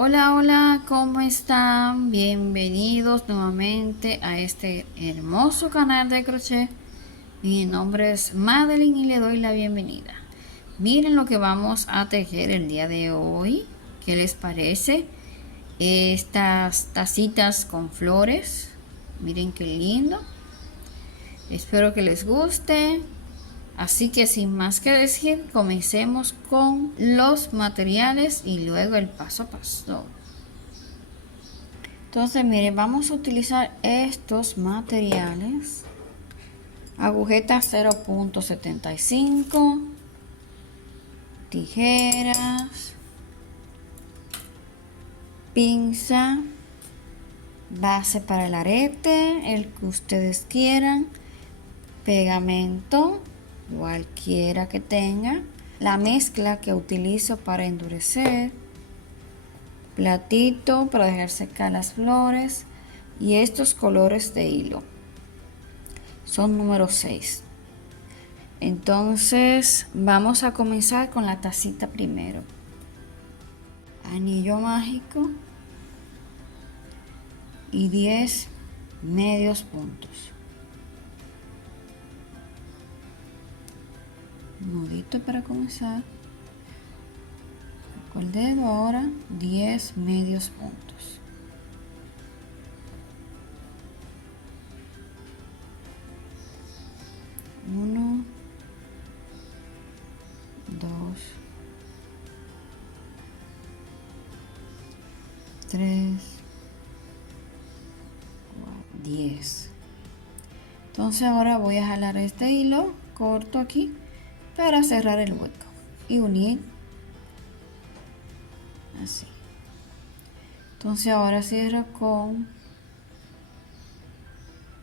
Hola, hola, ¿cómo están? Bienvenidos nuevamente a este hermoso canal de crochet. Mi nombre es Madeline y le doy la bienvenida. Miren lo que vamos a tejer el día de hoy. ¿Qué les parece? Estas tacitas con flores. Miren qué lindo. Espero que les guste. Así que sin más que decir, comencemos con los materiales y luego el paso a paso. Entonces, miren, vamos a utilizar estos materiales. Agujeta 0.75, tijeras, pinza, base para el arete, el que ustedes quieran, pegamento, cualquiera que tenga, la mezcla que utilizo para endurecer, platito para dejar secar las flores y estos colores de hilo. Son número 6. Entonces vamos a comenzar con la tacita primero. Anillo mágico y 10 medios puntos. Nudito para comenzar. Con el dedo ahora 10 medios puntos. Uno, dos, tres, 10. Entonces ahora voy a jalar este hilo corto aquí para cerrar el hueco y unir así. Entonces ahora cierro con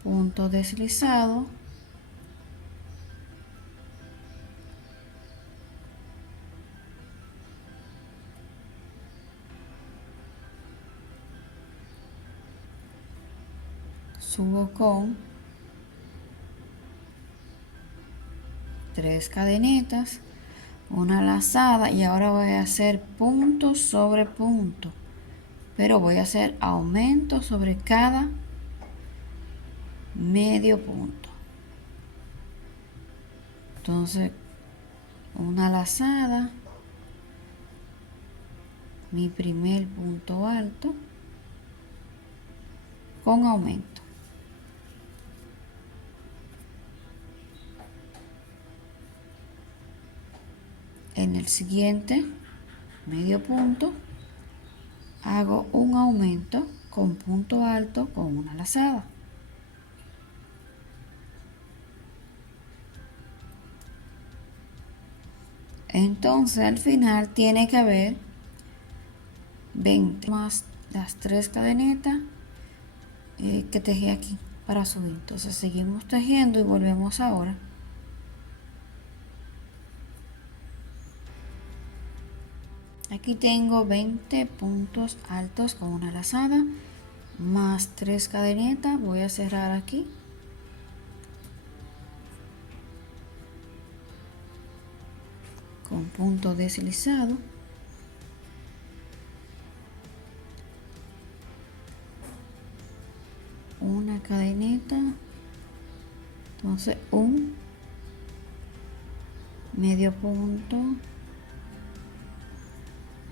punto deslizado, subo con 3 cadenitas, una lazada y ahora voy a hacer punto sobre punto, pero voy a hacer aumento sobre cada medio punto. Entonces una lazada, mi primer punto alto con aumento. En el siguiente medio punto hago un aumento con punto alto con una lazada. Entonces al final tiene que haber 20 más las 3 cadenitas que tejí aquí para subir. Entonces seguimos tejiendo y volvemos ahora. Aquí tengo 20 puntos altos con una lazada más 3 cadenitas. Voy a cerrar aquí. Con punto deslizado. Una cadenita. Entonces un medio punto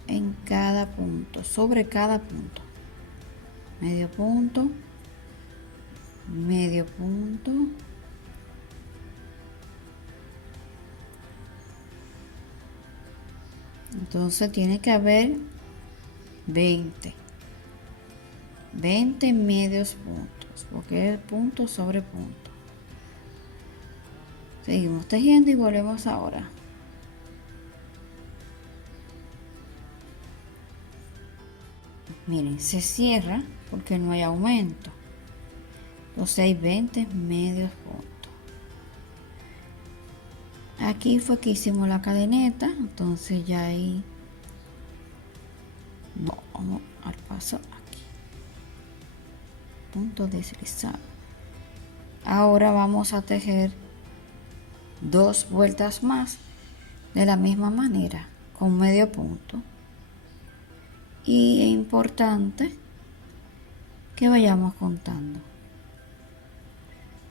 en cada punto, sobre cada punto. Medio punto, medio punto, entonces tiene que haber 20 medios puntos, porque es punto sobre punto. Seguimos tejiendo y volvemos ahora. Miren, se cierra porque no hay aumento. Entonces hay 20 medios puntos. Aquí fue que hicimos la cadeneta, entonces ya ahí no, vamos al paso aquí. Punto deslizado. Ahora vamos a tejer 2 vueltas más de la misma manera con medio punto Y es importante que vayamos contando.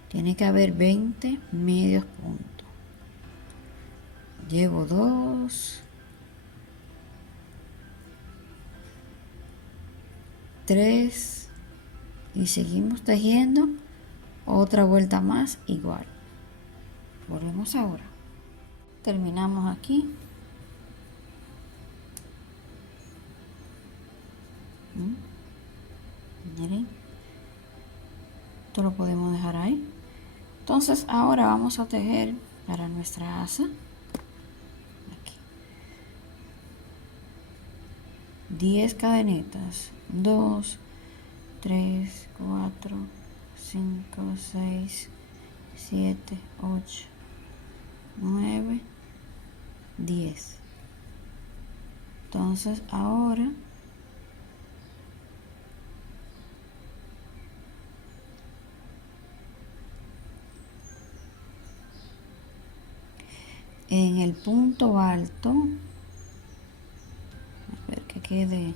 Tiene que haber 20 medios puntos. Llevo 2, 3 y seguimos tejiendo otra vuelta más igual. Volvemos ahora. Terminamos aquí. Miren, esto lo podemos dejar ahí. Entonces ahora vamos a tejer para nuestra asa aquí 10 cadenetas, 2, 3, 4, 5, 6, 7, 8, 9, 10. Entonces ahora en el punto alto, a ver que quede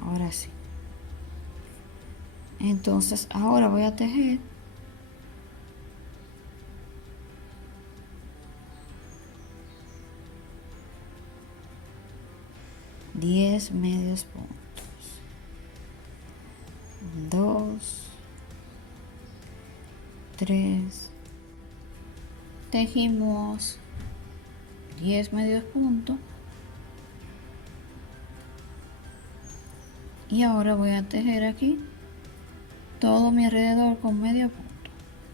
ahora sí. Entonces ahora voy a tejer 10 medios puntos, 2, 3, tejimos 10 medios puntos y ahora voy a tejer aquí todo mi alrededor con medio punto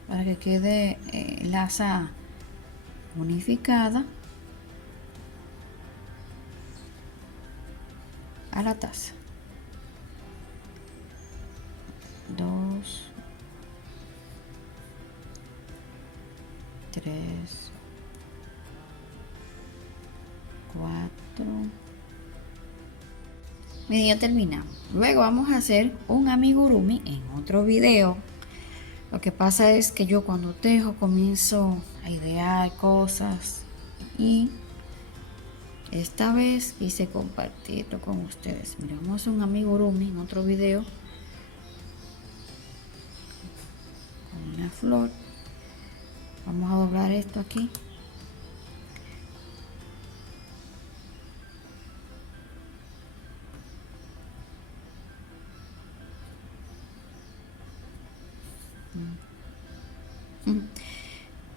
para que quede la asa unificada a la taza. 2, 3, 4. Miren, ya terminamos. Luego vamos a hacer un amigurumi en otro video. Lo que pasa es que yo cuando tejo comienzo a idear cosas y esta vez quise compartirlo con ustedes. Mira, vamos a hacer un amigurumi en otro video con una flor. Vamos a doblar esto aquí.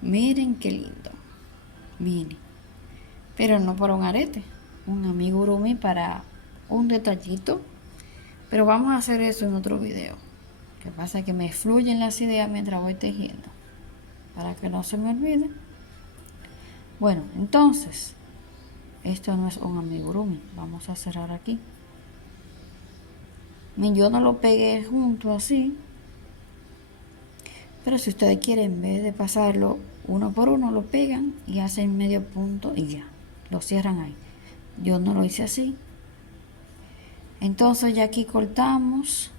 Miren qué lindo. Miren. Pero no para un arete. Un amigurumi para un detallito. Pero vamos a hacer eso en otro video. Lo que pasa es que me fluyen las ideas mientras voy tejiendo. Para que no se me olvide. Bueno, entonces, esto no es un amigurumi. Vamos a cerrar aquí. Yo no lo pegué junto así. Pero si ustedes quieren, en vez de pasarlo uno por uno, lo pegan y hacen medio punto y ya. Lo cierran ahí. Yo no lo hice así. Entonces ya aquí cortamos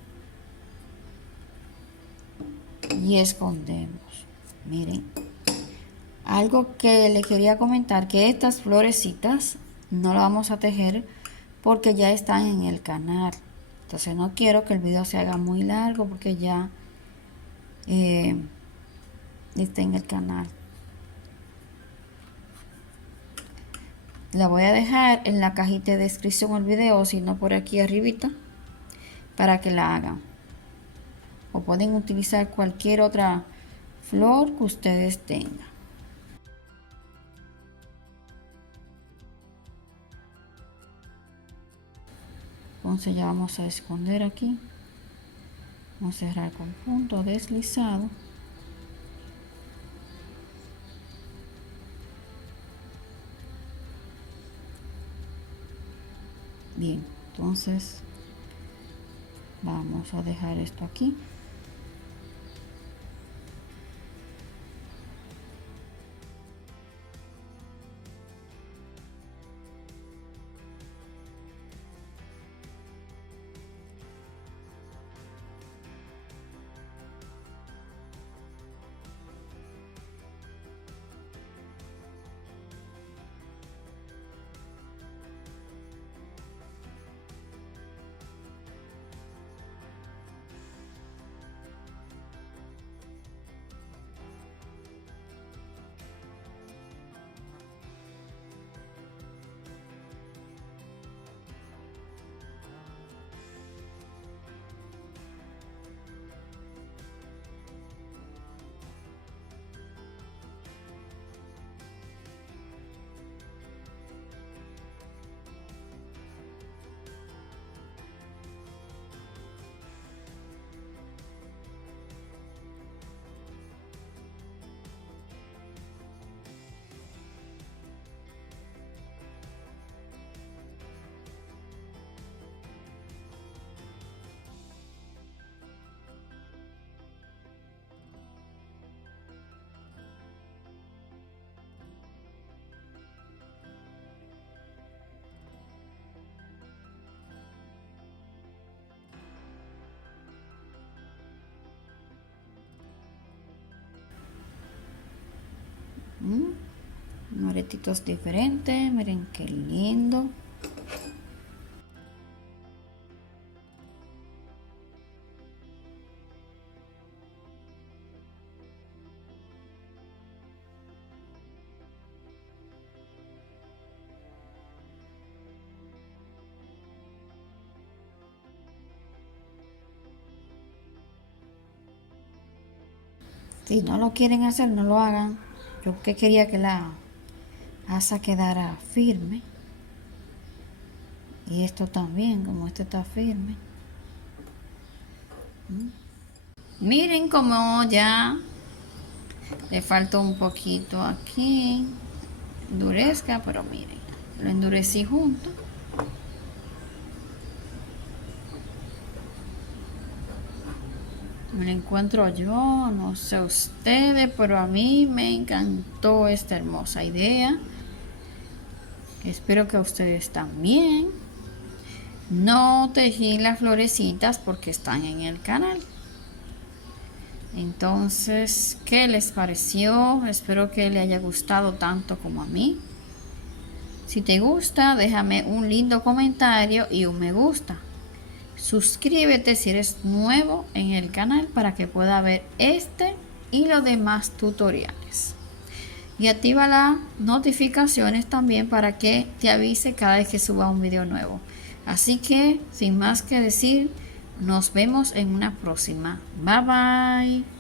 y escondemos. Miren, algo que les quería comentar, que estas florecitas no las vamos a tejer porque ya están en el canal. Entonces no quiero que el video se haga muy largo porque ya está en el canal. La voy a dejar en la cajita de descripción el video, si no por aquí arribita, para que la hagan. O pueden utilizar cualquier otra flor que ustedes tengan. Entonces ya vamos a esconder aquí. Vamos a cerrar con punto deslizado. Bien, entonces vamos a dejar esto aquí. filetitos diferentes. Miren qué lindo. Si no lo quieren hacer, no lo hagan. Yo que quería que la asa quedara firme. Y esto también, como este está firme. Miren como ya le falta un poquito aquí. Endurezca, pero miren, lo endurecí junto. Me lo encuentro yo, no sé ustedes, pero a mí me encantó esta hermosa idea. Espero que a ustedes también. No tejí las florecitas porque están en el canal. Entonces, ¿qué les pareció? Espero que les haya gustado tanto como a mí. Si te gusta, déjame un lindo comentario y un me gusta. Suscríbete si eres nuevo en el canal para que pueda ver este y los demás tutoriales. Y activa las notificaciones también para que te avise cada vez que suba un video nuevo. Así que, sin más que decir, nos vemos en una próxima. Bye bye.